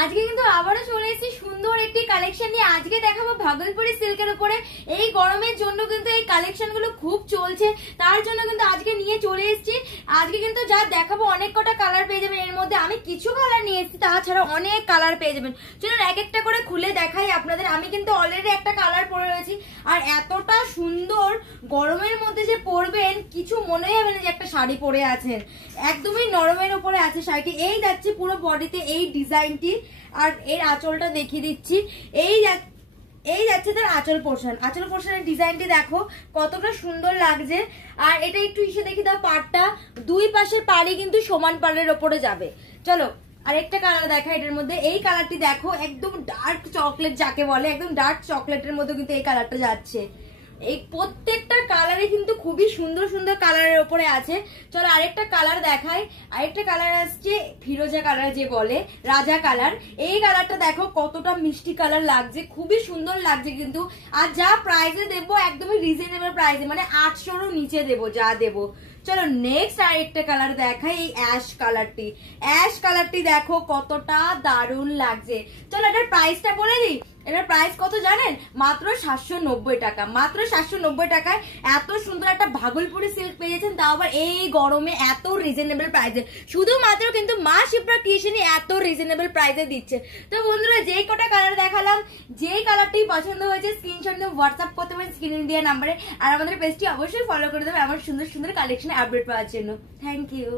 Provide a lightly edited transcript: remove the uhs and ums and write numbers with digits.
আজকে কিন্তু আবারও চলে এসেছি সুন্দর একটি কালেকশন নিয়ে। আজকে দেখাবো ভাগলপুরি সিল্কের উপরে। এই গরমের জন্য কিন্তু এই কালেকশন গুলো খুব চলছে, তার জন্য কিন্তু আজকে নিয়ে চলে এসেছি। আজকে কিন্তু যা দেখাবো অনেক কটা কালার পেয়ে যাবেন, এর মধ্যে আমি কিছু কালার নিয়ে এসেছি, তাছাড়া অনেক কালার পেয়ে যাবেন। চলুন এক একটা করে খুলে দেখাই আপনাদের। আমি কিন্তু অলরেডি একটা কালার পরে রয়েছি, আর এতটা সুন্দর গরমের মধ্যে যে পরবেন কিছু মনেই হবে না যে একটা শাড়ি পরে আছেন। একদমই নরমের উপরে আছে শাড়িটি। এই যাচ্ছে পুরো বডিতে এই ডিজাইনটি, আর এর আঁচলটা দেখিয়ে দিচ্ছি। এই যাচ্ছে তার আঁচল পোর্শনের ডিজাইনটি দেখো কতটা সুন্দর লাগছে। আর এটা একটু ইসে দেখি দাও, পাড়টা দুই পাশের পাড়ি কিন্তু সমান পাড়ের ওপরে যাবে। চলো আরেকটা কালার দেখা এটার মধ্যে। এই কালারটি দেখো একদম ডার্ক চকলেট যাকে বলে, একদম ডার্ক চকলেটের মধ্যে কিন্তু এই কালারটা যাচ্ছে। এই প্রত্যেকটা কালারে কিন্তু খুবই সুন্দর সুন্দর কালারের উপরে আছে। চলো আরেকটা কালার দেখাই। আরেকটা কালার আসছে ফিরোজা কালার, যে বলে রাজা কালার। এই কালারটা দেখো কতটা মিষ্টি কালার লাগছে, খুবই সুন্দর লাগছে কিন্তু। আর যা প্রাইসে দেবো একদমই রিজনেবল প্রাইসে, মানে 800-র নিচে দেবো যা দেবো। চলো নেক্সট আরেকটা কালার দেখাই, এই অ্যাশ কালারটি দেখো কতটা দারুণ লাগছে। চলো এটার প্রাইসটা বলে দিই। এটার প্রাইস কত জানেন? মাত্র 790 টাকা। মাত্র 790 টাকায় এত সুন্দর একটা ভাগলপুরি সিল্ক পেয়ে যাচ্ছেন, তাও আবার এই গরমে এত রিজনেবল প্রাইসে। শুধুমাত্র কিন্তু মা শিপ্রা ক্রিয়েশনই এত রিজনেবল প্রাইসে দিচ্ছে। তো বন্ধুরা যেই কটা কালার দেখালাম, যেই কালারটি পছন্দ হয়েছে স্ক্রিনশট নিয়ে হোয়াটসঅ্যাপ করতে পারেন স্ক্রিনে দেওয়া নাম্বারে। আর আমাদের পেজটি অবশ্যই ফলো করে দেবেন আমার সুন্দর সুন্দর কালেকশন আপডেট পাওয়ার জন্য। Thank you.